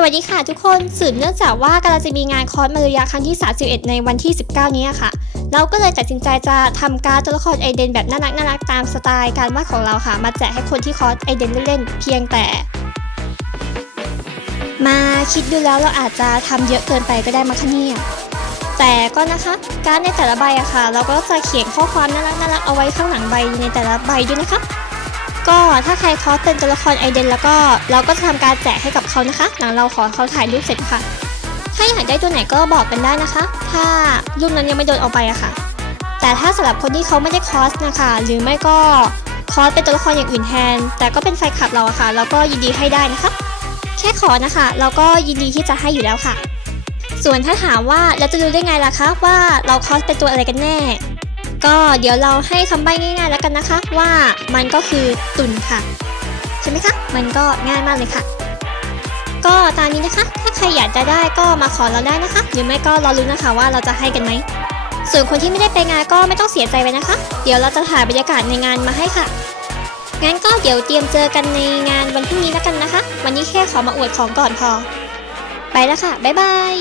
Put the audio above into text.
สวัสดีค่ะทุกคนสืบเนื่องจากว่ากำลังจะมีงานคอร์สมารุยาครั้งที่ 31 ในวันที่ 19 นี้ค่ะ เราก็เลยตัดสินใจจะทำการตัวละครไอเดนแบบน่ารักน่ารักตามสไตล์การวาดของเราค่ะ มาแจกให้คนที่คอร์สไอเดนเล่นๆเพียงแต่ มาคิดดูแล้วเราอาจจะทำเยอะเกินไปก็ได้มาคะเนี่ยแต่ก็นะคะการในแต่ละใบอะค่ะ เราก็จะเขียนข้อความน่ารักน่ารักเอาไว้ข้างหลังใบในแต่ละใบด้วยนะคะ ก็ถ้าใครคอสเป็นตัวละครไอเดนแล้วก็เราก็จะทำการแจกให้กับเขานะคะ หลังเราขอเขาถ่ายรูปเสร็จค่ะ ถ้าอยากได้ตัวไหนก็บอกกันได้นะคะ ถ้ารูปนั้นยังไม่โดนเอาไปอะค่ะ แต่ถ้าสำหรับคนที่เขาไม่ได้คอสนะคะ หรือไม่ก็คอสเป็นตัวละครอย่างอื่นแทน แต่ก็เป็นแฟนคลับเราอะค่ะ เราก็ยินดีให้ได้นะคะ แค่ขอนะคะ เราก็ยินดีที่จะให้อยู่แล้วค่ะ ส่วนถ้าถามว่าเราจะรู้ได้ไงล่ะคะว่าเราคอสเป็นตัวอะไรกันแน่ ก็เดี๋ยวเราให้คำใบ้ง่ายๆแล้วกันนะคะ ว่ามันก็คือตุนค่ะ ใช่ไหมคะ มันก็ง่ายมากเลยค่ะ ก็ตามนี้นะคะ ถ้าใครอยากจะได้ก็มาขอเราได้นะคะ หรือไม่ก็รอรุ้นะคะว่าเราจะให้กันไหม ส่วนคนที่ไม่ได้ไปงานก็ไม่ต้องเสียใจไปนะคะ เดี๋ยวเราจะถ่ายบรรยากาศในงานมาให้ค่ะ งั้นก็เดี๋ยวเตรียมเจอกันในงานวันพรุ่งนี้แล้วกันนะคะ วันนี้แค่ขอมาอวดของก่อนพอ ไปแล้วค่ะ บ๊ายบาย